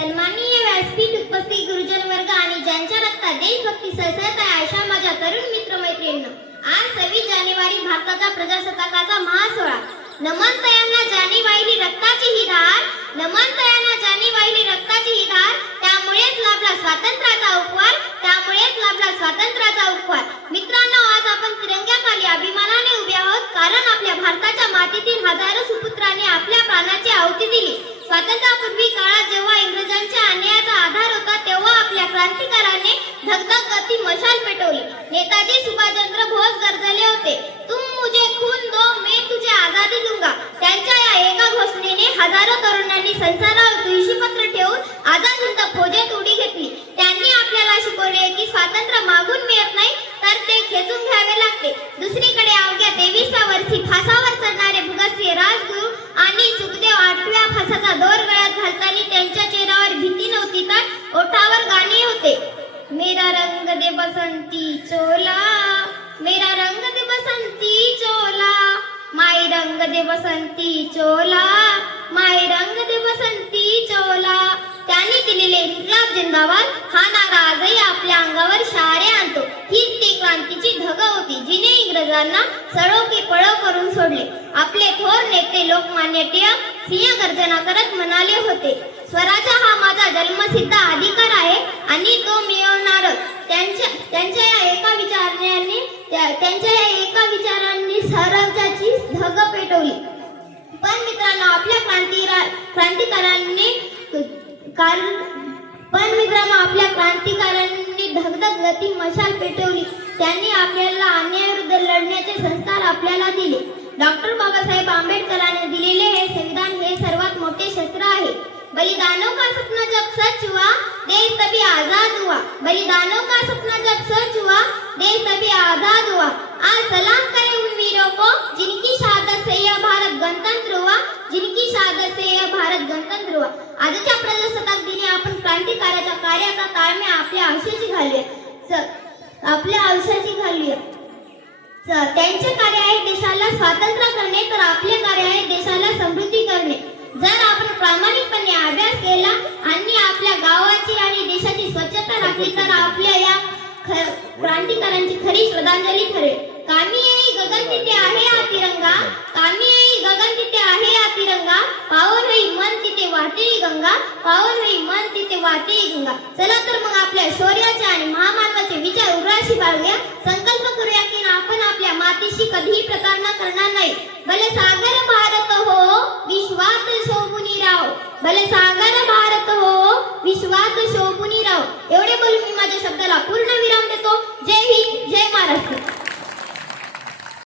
सन्माननीय व्यासपीठ उपस्थित गुरुजन वर्ग आणि ज्यांच्या रक्तात देशभक्ती सळसळत आहे अशा माझ्या तरुण मित्रमैत्रिणींनो, आज 26 जानेवारी भारताचा प्रजासत्ताकाचा महासोहळा. नमन तयांना जानी वाहिली रक्ताची ही धार, नमन तयांना जानी वाहिली रक्ताची ही धार, त्यामुळेच लाभला स्वातंत्र्याचा उपहार, त्यामुळेच लाभला स्वातंत्र्याचा उपहार. मित्रांनो, आज आपण तिरंग्याखाली अभिमानाने उभे आहोत, कारण आपल्या भारताच्या मातीतील हजारो सुपुत्रांनी आपल्या प्राणाची आहुती दिली. स्वातंत्र्यापूर्वी काळात जेव्हा इंग्रजांच्या अन्यायाचा आधार होता, तेव्हा आपल्या क्रांतिकारांनी धगधगती मशाल पेटवली. नेताजी सुभाषचंद्र बोस गरजले होते, तुम मुझे खून दो मैं तुझे आजादी दूंगा. त्यांच्या या एका घोषणेने हजारो तरुणांनी संसारावर तुळशीपत्र ठेवून आझाद हिंद फौजेत उडी घेतली. त्यांनी आपल्याला शिकवले की स्वातंत्र्य मागून मिळत नाही, तर ते खेचून घ्यावे लागते. दुसरीकडे अवघ्या 23व्या वर्षी फासावर चढणारे भगतसिंह राजगुरू आणि सुखदेव 8व्या फासाचा दोर गळ्यात घालताना त्यांच्या चेहऱ्यावर भीती नव्हती, तर ओठावर गाणे होते. मेरा रंग दे बसंती चोला, मेरा रंग दे बसंती चोला, माई रंग दे बसंती चोला, माई रंग दे बसंती चोला. त्यांनी दिलेले इन्क्लाब जिंदाबाद हा नारा आजही आपल्या अंगावर शहारे आणतो. हीच ती क्रांतीची धग होती जिने इंग्रजांना सळो की पळो करून सोडले. आपले थोर नेते लोकमान्य टिळक सिंह गर्जना करत म्हणाले होते, स्वराज्य हा माझा जन्मसिद्ध अधिकार आहे आणि तो मिळवणारच. त्यांच्या या एका विचारांनी स्वराज्याची धग पेटवली. पण मित्रांनो, आपल्या क्रांतिकारांनी धगधगती मशाल पेटवली. त्यांनी आपल्याला अन्यायाविरुद्ध लढण्याचे संस्कार आपल्याला दिले. डॉक्टर बाबासाहेब आंबेडकरांनी दिलेले हे संविधान हे सर्वात मोठे शस्त्र आहे. बलिदानों का सपना जब सच हुआ, देश तभी आजाद हुआ. बलिदानों का सपना जब सच हुआ, देश तभी आजाद हुआ. आज सलाम करें उन वीरों को जिनकी शहादत से यह भारत गणतंत्र हुआ, जिनकी शहादत से यह भारत गणतंत्र हुआ. आजच्या प्रजासत्ताक दिनी आपण क्रांतिकाराच्या कार्याचा ताळमेळ आपल्या आयुष्याची घालूया. त्यांचे कार्य आहे देशाला स्वातंत्र्य करणे, तर आपले कार्य आहे देशाला समृद्धी करणे. जर आपण प्रामाणिकपणे अभ्यास केला आणि आपल्या गावाची आणि देशाची स्वच्छता राखली, तर आपल्या या क्रांतिकारांची खरी श्रद्धांजली ठरेल. कामी येई गगन तिथे आहे हा तिरंगा, कामी येई गगन तिथे आहे हा तिरंगा, पावन होई मन तिथे वाहते गंगा, पावन होई मन तिथे वाहते गंगा. चला तर मग आपल्या शौर्याचे आणि महामानवाचे विचार उराशी बाळगूया. संकल्प करूया की आपण आपल्या मातीशी कधीही प्रतारणा करणार नाही. भले सागर भारत हो विश्वात शोभुनी राव, भले सागर भारत हो विश्वात शोभुनी राव. एवढे बोलून मी माझ्या शब्दाला